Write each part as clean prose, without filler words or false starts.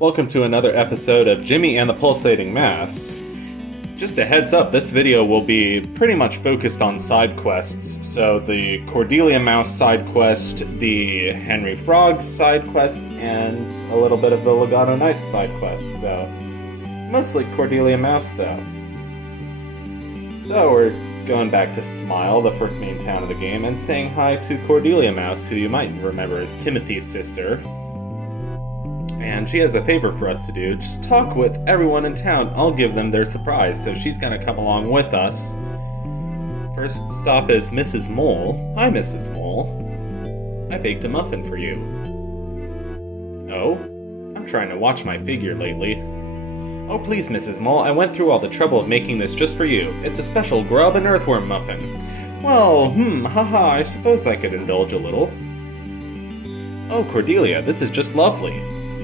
Welcome to another episode of Jimmy and the Pulsating Mass. Just a heads up, this video will be pretty much focused on side quests. So the Cordelia Mouse side quest, the Henry Frog side quest, and a little bit of the Legato Knights side quest. So mostly Cordelia Mouse though. So we're going back to Smile, the first main town of the game, and saying hi to Cordelia Mouse, who you might remember as Timothy's sister. And she has a favor for us to do. Just talk with everyone in town. I'll give them their surprise, so she's gonna come along with us. First stop is Mrs. Mole. Hi, Mrs. Mole. I baked a muffin for you. Oh? I'm trying to watch my figure lately. Oh, please, Mrs. Mole, I went through all the trouble of making this just for you. It's a special grub and earthworm muffin. Well, haha, I suppose I could indulge a little. Oh, Cordelia, this is just lovely.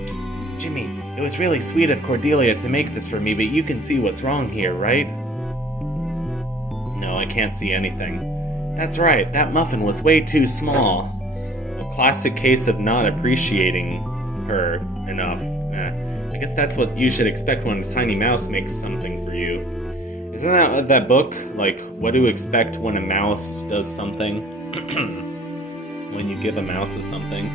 Psst, Jimmy, it was really sweet of Cordelia to make this for me, but you can see what's wrong here, right? No, I can't see anything. That's right, that muffin was way too small. A classic case of not appreciating her enough. I guess that's what you should expect when a tiny mouse makes something for you. Isn't that book, like, what to expect when a mouse does something? When you give a mouse something?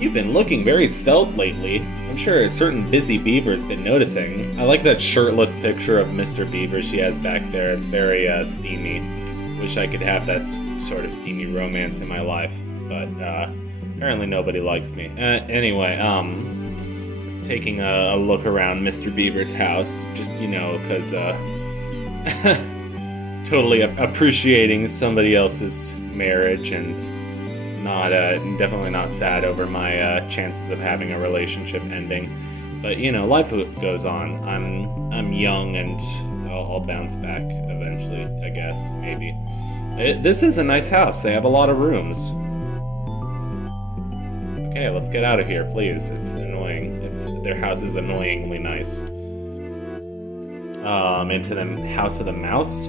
You've been looking very svelte lately. I'm sure a certain busy beaver's been noticing. I like that shirtless picture of Mr. Beaver she has back there. It's very steamy. Wish I could have that sort of steamy romance in my life, but apparently nobody likes me. Anyway, taking a look around Mr. Beaver's house, just, because totally appreciating somebody else's marriage and definitely not sad over my chances of having a relationship ending. But, life goes on. I'm young and I'll bounce back eventually, I guess, maybe. This is a nice house. They have a lot of rooms. Okay, let's get out of here, please. It's annoying. Their house is annoyingly nice. Into the House of the Mouse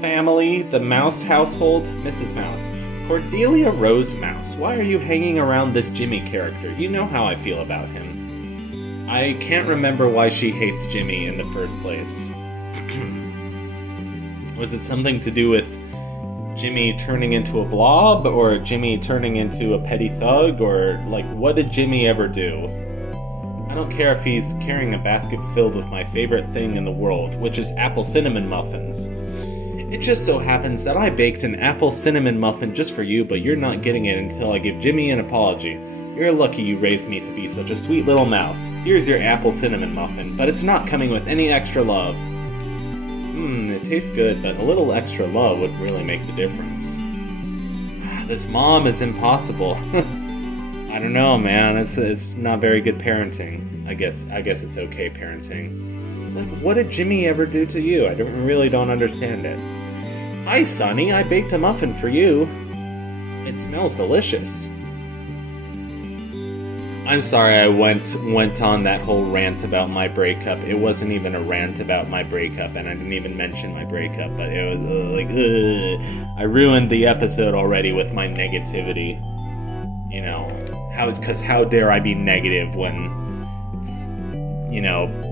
family, the Mouse household. Mrs. Mouse. Cordelia Rose Mouse, why are you hanging around this Jimmy character? You know how I feel about him. I can't remember why she hates Jimmy in the first place. Was it something to do with Jimmy turning into a blob, or Jimmy turning into a petty thug, or, what did Jimmy ever do? I don't care if he's carrying a basket filled with my favorite thing in the world, which is apple cinnamon muffins. It just so happens that I baked an apple cinnamon muffin just for you, but you're not getting it until I give Jimmy an apology. You're lucky you raised me to be such a sweet little mouse. Here's your apple cinnamon muffin, but it's not coming with any extra love. It tastes good, but a little extra love would really make the difference. This mom is impossible. I don't know, man. It's not very good parenting. I guess it's okay parenting. It's like, what did Jimmy ever do to you? I really don't understand it. Hi, Sonny. I baked a muffin for you. It smells delicious. I'm sorry I went on that whole rant about my breakup. It wasn't even a rant about my breakup, and I didn't even mention my breakup, but it was I ruined the episode already with my negativity. How dare I be negative when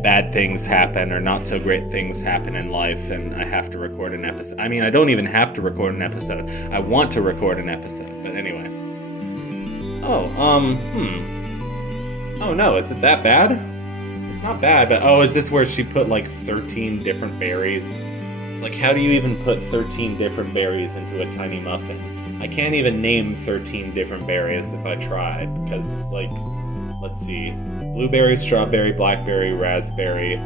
bad things happen or not so great things happen in life and I have to record an episode. I mean, I don't even have to record an episode. I want to record an episode, but anyway. Oh no, is it that bad? It's not bad, but is this where she put 13 different berries? It's like, how do you even put 13 different berries into a tiny muffin? I can't even name 13 different berries if I tried, because, let's see. Blueberry, strawberry, blackberry, raspberry,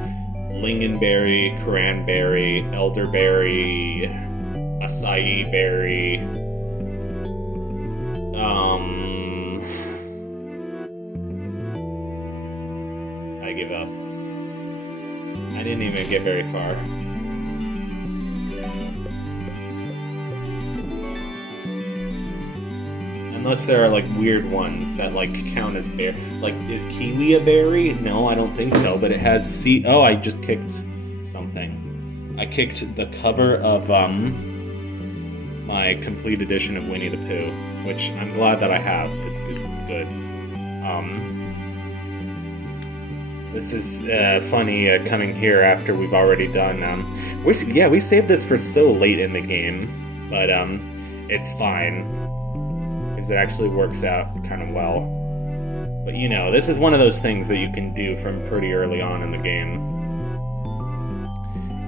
lingonberry, cranberry, elderberry, acai berry, I give up. I didn't even get very far. Unless there are weird ones that count as bear. Is kiwi a berry? No, I don't think so. But it has Oh, I just kicked something. I kicked the cover of my complete edition of Winnie the Pooh, which I'm glad that I have. It's good. This is funny coming here after we've already done. We saved this for so late in the game, but it's fine because it actually works out kind of well. But you know, this is one of those things that you can do from pretty early on in the game.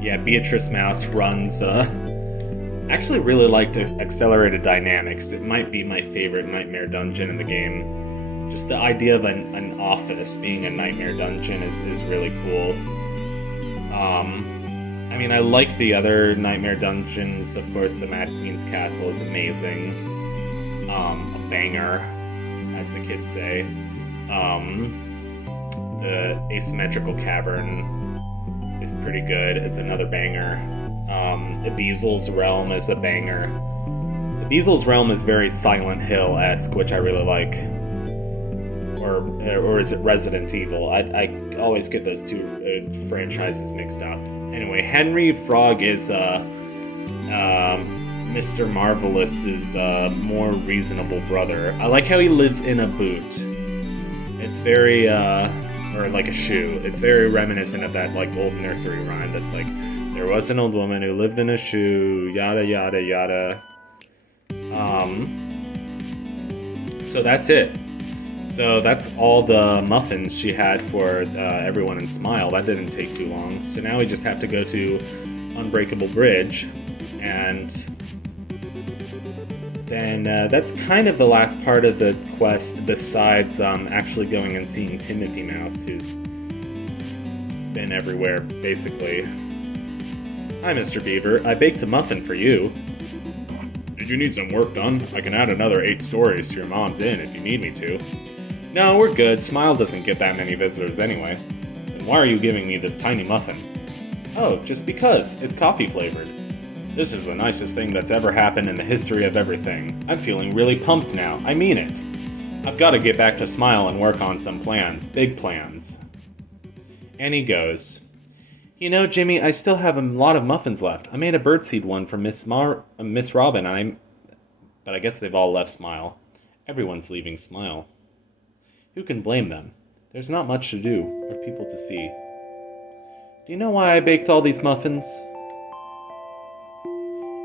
Yeah, Beatrice Mouse runs. Actually, really liked Accelerated Dynamics. It might be my favorite nightmare dungeon in the game. Just the idea of an office being a nightmare dungeon is really cool. I mean, I like the other nightmare dungeons. Of course, the Mad Queen's Castle is amazing. A banger, as the kids say. The Asymmetrical Cavern is pretty good. It's another banger. Abeezel's Realm is a banger. Abeezel's Realm is very Silent Hill-esque, which I really like. Or is it Resident Evil? I always get those two franchises mixed up. Anyway, Henry Frog is Mr. Marvelous's more reasonable brother. I like how he lives in a boot. It's very, or like a shoe. It's very reminiscent of that like old nursery rhyme that's like, there was an old woman who lived in a shoe, yada yada yada. So that's it. So that's all the muffins she had for everyone in Smile. That didn't take too long. So now we just have to go to Unbreakable Bridge, and then that's kind of the last part of the quest, besides actually going and seeing Timothy Mouse, who's been everywhere, basically. Hi, Mr. Beaver. I baked a muffin for you. Did you need some work done? I can add another 8 stories to your mom's inn if you need me to. No, we're good. Smile doesn't get that many visitors anyway. Then why are you giving me this tiny muffin? Oh, just because. It's coffee flavored. This is the nicest thing that's ever happened in the history of everything. I'm feeling really pumped now. I mean it. I've got to get back to Smile and work on some plans. Big plans. And he goes. You know, Jimmy, I still have a lot of muffins left. I made a birdseed one for Miss Robin, but I guess they've all left Smile. Everyone's leaving Smile. Who can blame them? There's not much to do, or people to see. Do you know why I baked all these muffins?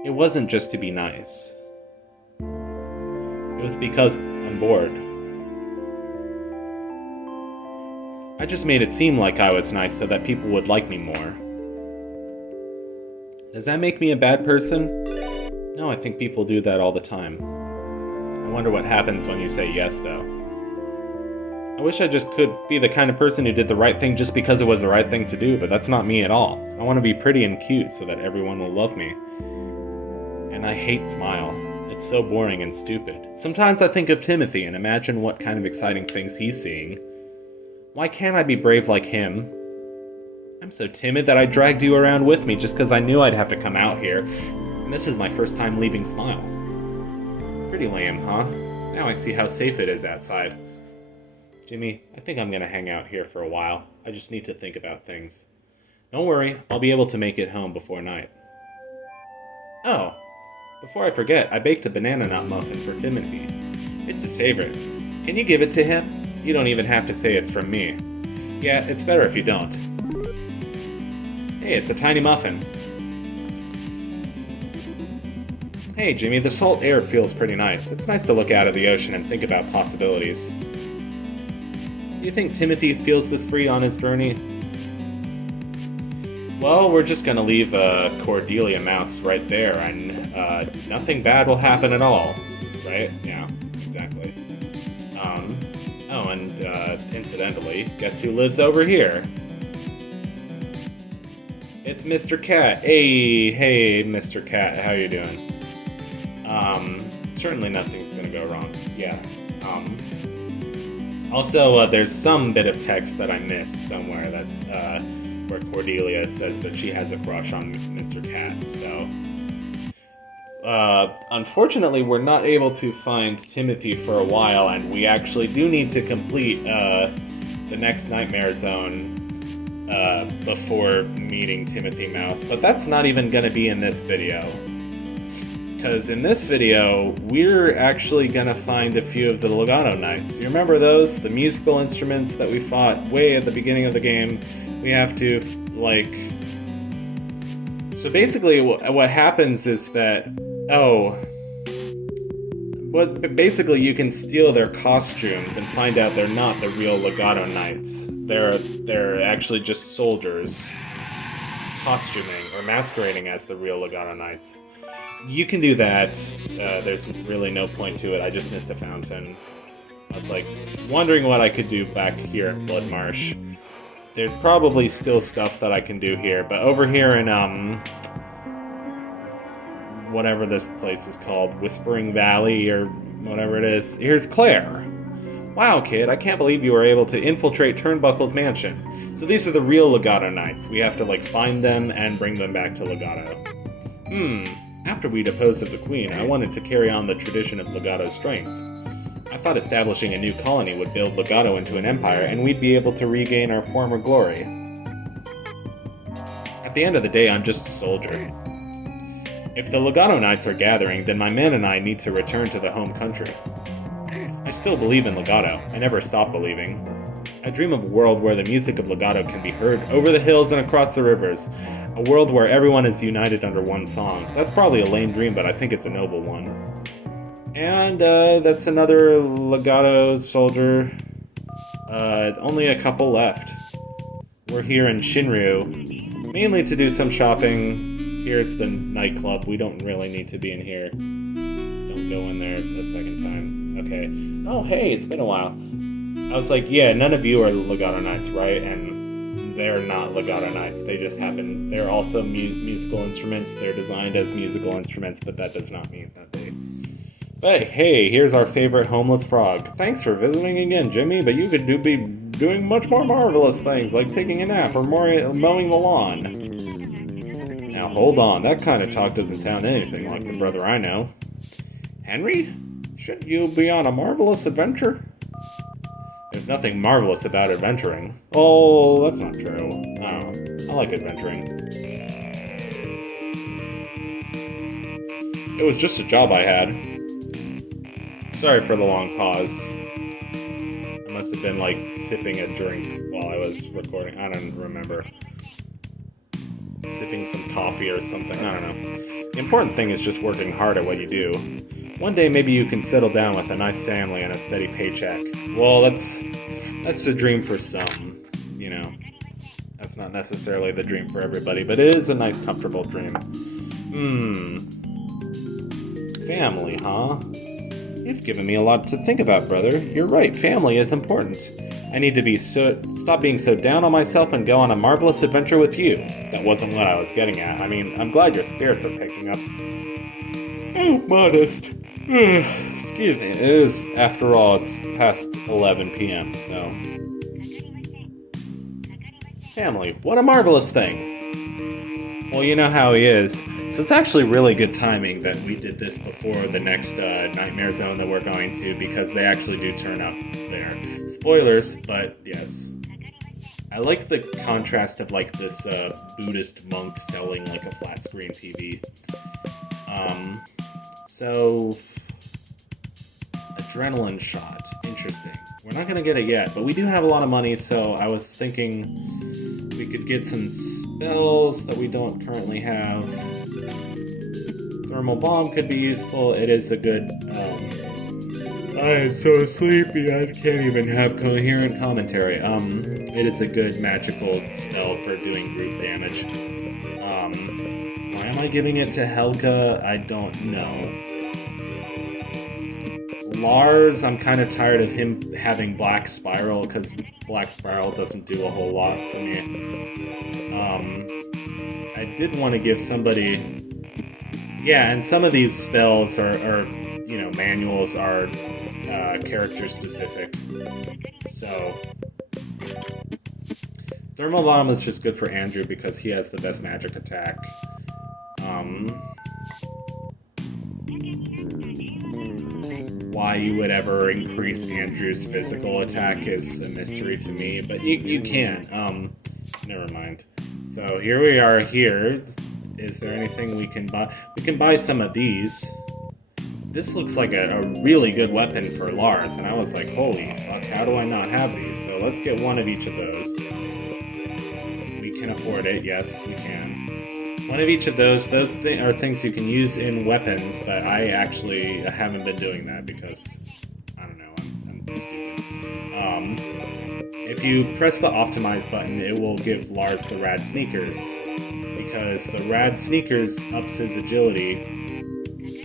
It wasn't just to be nice. It was because I'm bored. I just made it seem like I was nice so that people would like me more. Does that make me a bad person? No, I think people do that all the time. I wonder what happens when you say yes, though. I wish I just could be the kind of person who did the right thing just because it was the right thing to do, but that's not me at all. I want to be pretty and cute so that everyone will love me. And I hate Smile. It's so boring and stupid. Sometimes I think of Timothy and imagine what kind of exciting things he's seeing. Why can't I be brave like him? I'm so timid that I dragged you around with me just because I knew I'd have to come out here. And this is my first time leaving Smile. Pretty lame, huh? Now I see how safe it is outside. Jimmy, I think I'm gonna hang out here for a while. I just need to think about things. Don't worry, I'll be able to make it home before night. Oh, before I forget, I baked a banana nut muffin for Timothy. It's his favorite. Can you give it to him? You don't even have to say it's from me. Yeah, it's better if you don't. Hey, it's a tiny muffin. Hey, Jimmy, the salt air feels pretty nice. It's nice to look out of the ocean and think about possibilities. Do you think Timothy feels this free on his journey? Well, we're just gonna leave Cordelia Mouse right there, and nothing bad will happen at all, right? Yeah, exactly. Oh, and incidentally, guess who lives over here? It's Mr. Cat. Hey, Mr. Cat, how you doing? Certainly nothing's gonna go wrong. Yeah. Also, there's some bit of text that I missed somewhere that's, where Cordelia says that she has a crush on Mr. Cat, so... unfortunately, we're not able to find Timothy for a while, and we actually do need to complete, the next Nightmare Zone, before meeting Timothy Mouse, but that's not even gonna be in this video. because in this video, we're actually gonna find a few of the Legato Knights. You remember those? The musical instruments that we fought way at the beginning of the game? We have to, like... So basically, what happens is that... basically you can steal their costumes and find out they're not the real Legato Knights. They're actually just soldiers costuming or masquerading as the real Legato Knights. You can do that. There's really no point to it. I just missed a fountain. I was like wondering what I could do back here at Blood Marsh. There's probably still stuff that I can do here, but over here in whatever this place is called, Whispering Valley or whatever it is, here's Claire. Wow, kid, I can't believe you were able to infiltrate Turnbuckle's mansion. So these are the real Legato Knights. We have to, like, find them and bring them back to Legato. After we deposed of the Queen, I wanted to carry on the tradition of Legato's strength. I thought establishing a new colony would build Legato into an empire, and we'd be able to regain our former glory. At the end of the day, I'm just a soldier. If the Legato Knights are gathering, then my men and I need to return to the home country. I still believe in Legato. I never stop believing. I dream of a world where the music of Legato can be heard over the hills and across the rivers. A world where everyone is united under one song. That's probably a lame dream, but I think it's a noble one. And that's another Legato soldier. Only a couple left. We're here in Shinryu, mainly to do some shopping. Here's the nightclub. We don't really need to be in here. Don't go in there a second time. Okay. Oh, hey, it's been a while. I was like, yeah, none of you are Legato Knights, right? And they're not Legato Knights. They just happen. They're also musical instruments. They're designed as musical instruments, but that does not mean that they... But hey, here's our favorite homeless frog. Thanks for visiting again, Jimmy, but you could be doing much more marvelous things, like taking a nap or mowing the lawn. Now hold on, that kind of talk doesn't sound anything like the brother I know. Henry? Shouldn't you be on a marvelous adventure? There's nothing marvelous about adventuring. Oh, that's not true. Oh, I like adventuring. It was just a job I had. Sorry for the long pause. I must have been, like, sipping a drink while I was recording. I don't remember. Sipping some coffee or something. I don't know. The important thing is just working hard at what you do. One day maybe you can settle down with a nice family and a steady paycheck. Well, that's the dream for some, you know. That's not necessarily the dream for everybody, but it is a nice, comfortable dream. Family, huh? You've given me a lot to think about, brother. You're right, family is important. I need to stop being so down on myself and go on a marvelous adventure with you. That wasn't what I was getting at. I mean, I'm glad your spirits are picking up. Oh, modest. Excuse me. It is, after all, it's past 11 p.m., so... Family, what a marvelous thing. Well, you know how he is. So it's actually really good timing that we did this before the next Nightmare Zone that we're going to, because they actually do turn up there. Spoilers, but yes. I like the contrast of, like, this Buddhist monk selling, like, a flat-screen TV. So... Adrenaline shot. Interesting. We're not gonna get it yet, but we do have a lot of money, so I was thinking we could get some spells that we don't currently have. Thermal bomb could be useful. It is a good, I am so sleepy, I can't even have coherent commentary. It is a good magical spell for doing group damage. Why am I giving it to Helga? I don't know. Lars, I'm kind of tired of him having Black Spiral, because Black Spiral doesn't do a whole lot for me. I did want to give somebody... Yeah, and some of these spells are you know, manuals are character-specific. So... Thermal Bomb is just good for Andrew because he has the best magic attack. Why you would ever increase Andrew's physical attack is a mystery to me, but you can. Never mind. So here we are here. Is there anything we can buy? We can buy some of these. This looks like a really good weapon for Lars, and I was like, holy fuck, how do I not have these? So let's get one of each of those. We can afford it, yes, we can. One of each of those are things you can use in weapons, but I actually haven't been doing that because, I don't know, I'm stupid. If you press the optimize button, it will give Lars the rad sneakers, because the rad sneakers ups his agility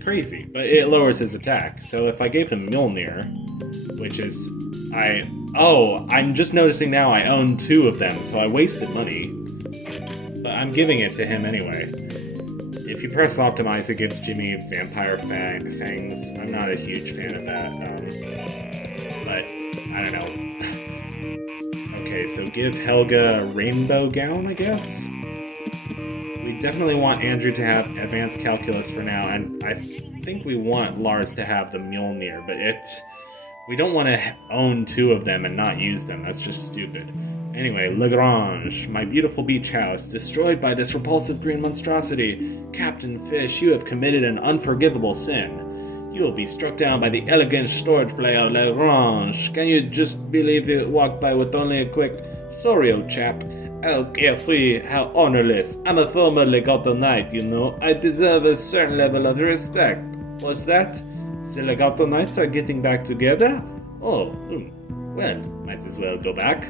crazy, but it lowers his attack. So if I gave him Mjolnir, which is, I'm just noticing now I own 2 of them, so I wasted money, but I'm giving it to him anyway. If you press optimize, it gives Jimmy vampire fangs. I'm not a huge fan of that, but I don't know. Okay, so give Helga a rainbow gown, I guess? We definitely want Andrew to have advanced calculus for now, and I think we want Lars to have the Mjolnir, but we don't want to own 2 of them and not use them. That's just stupid. Anyway, Lagrange, my beautiful beach house, destroyed by this repulsive green monstrosity. Captain Fish, you have committed an unforgivable sin. You will be struck down by the elegant storage player Lagrange. Can you just believe it walked by with only a quick, sorry, old chap. How carefree, how honorless. I'm a former legato knight, you know. I deserve a certain level of respect. What's that? The legato knights are getting back together? Oh, well, might as well go back.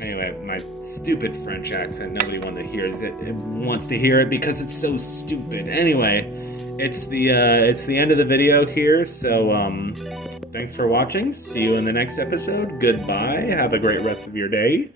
Anyway, my stupid French accent, nobody wants to hear it because it's so stupid. Anyway, it's the end of the video here, so thanks for watching. See you in the next episode. Goodbye. Have a great rest of your day.